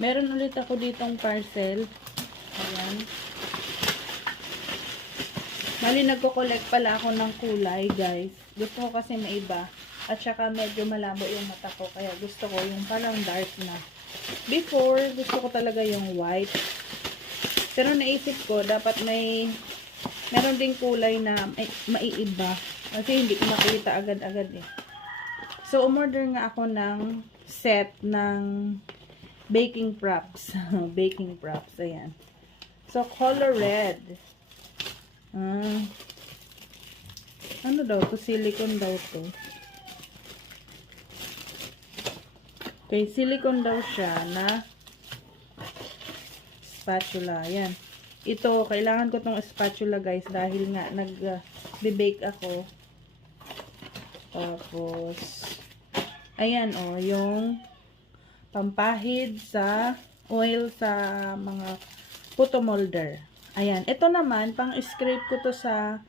Meron ulit ako ditong parcel. Ayan. Bali, nagko-collect pala ako ng kulay, guys. Gusto ko kasi maiba. At saka medyo malabo yung mata ko. Kaya gusto ko yung parang dark na. Before, gusto ko talaga yung white. Pero naisip ko, dapat meron ding kulay na maiiba. Kasi hindi ko makita agad-agad eh. So, umorder nga ako ng set ng baking props. Baking props, ayan. So, color red. Ano daw to? Silicone daw to. Okay, silicone daw siya na spatula. Ayan. Ito, kailangan ko tong spatula guys dahil nga nag-bake ako. Tapos, ayan o, yung pampahid sa oil sa mga photo molder. Ayan. Ito naman, pang-scrape ko to sa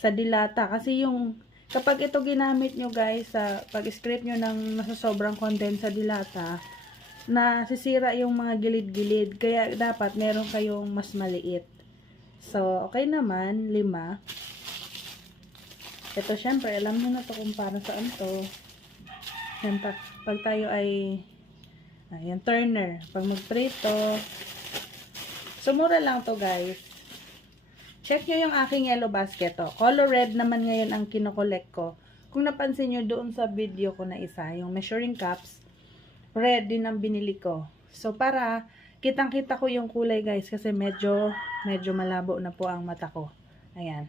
dilata. Kasi yung, kapag ito ginamit nyo guys, pag-scrape nyo ng nasasobrang content sa dilata, nasisira yung mga gilid-gilid. Kaya dapat meron kayong mas maliit. So, okay naman, 5. Ito, syempre, alam nyo na to kung para saan to. Yan, pag tayo ay, ayan, turner. Pag mag-prito, so, mura lang to guys. Check nyo yung aking yellow basket to. Color red naman ngayon ang kinokollect ko. Kung napansin nyo doon sa video ko na isa, yung measuring cups, red din ang binili ko. So, para kitang-kita ko yung kulay guys kasi medyo malabo na po ang mata ko. Ayan.